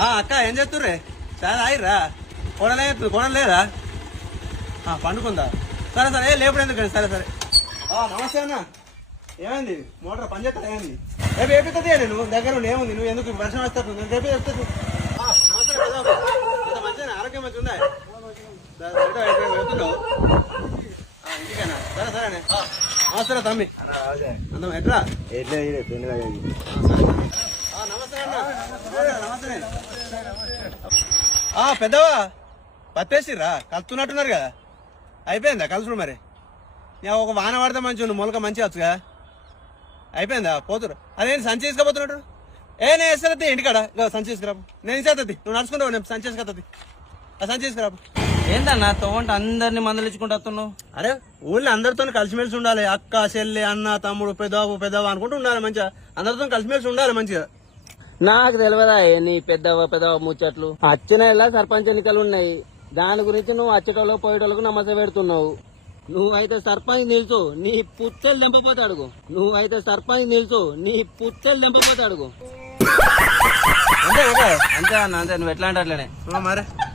అక్క ఏం చేస్తుర్రే చాలా ఆయిర్రా కొనలు లేదా పండుకుందా సరే సరే లేపుడు ఎందుకు సరే సరే నమస్తే అన్న ఏమైంది మోటార్ పనిచేస్తా ఏమైంది రేపు ఏపిస్తుంది నేను దగ్గర ఉండి ఏముంది నువ్వు ఎందుకు వర్షం వస్తాను నేను రేపే చెప్తాను మంచిగా ఆరోగ్యం మంచిగా ఉందా వెళ్తున్నావు ఇంటికేనా సరే సరేనే నమస్తే తమ్మి అందం ఎట్లా నమస్తే అన్న నమస్తే పెద్దవా పత్తేసిర్రా కలుపుతున్నట్టున్నారు కదా అయిపోయిందా కలుసుడు మరి నేను ఒక వాన పడితే మంచి మొలక మంచిగా వచ్చుగా అయిపోయిందా పోతురు అదేంటి సంచి తీసుకుపోతున్నట్టు నేను వేస్తుంది ఇంటికాడ సంచి తీసుకురాపు నేను ఇచ్చేస్తుంది నువ్వు నడుచుకుంటావు నేను సంచి తీసుకొస్తుంది ఆ సంచి తీసుకురాపు ఏందన్నా తోవంట అందరినీ మందలించుకుంటూ వస్తున్నావు అరే ఊళ్ళో అందరితో కలిసిమెలిసి ఉండాలి అక్క చెల్లి అన్న తమ్ముడు పెద్దవ అనుకుంటూ ఉండాలి మంచిగా అందరితో కలిసిమెలిసి ఉండాలి మంచిగా నాకు తెలియదా నీ పెద్దవ ముచ్చట్లు అచ్చ నెల సర్పంచ్ ఎన్నికలు ఉన్నాయి దాని గురించి నువ్వు అచ్చటోళ్ళు పోయేటోళ్ళకు నమ్మస పెడుతున్నావు నువ్వైతే సర్పంచ్ నిల్చు నీ పుత్తెలు దింపపోతే అడుగు అంతే అంతే అన్న అంతే నువ్వు ఎట్లా అంటే అట్లనే మరి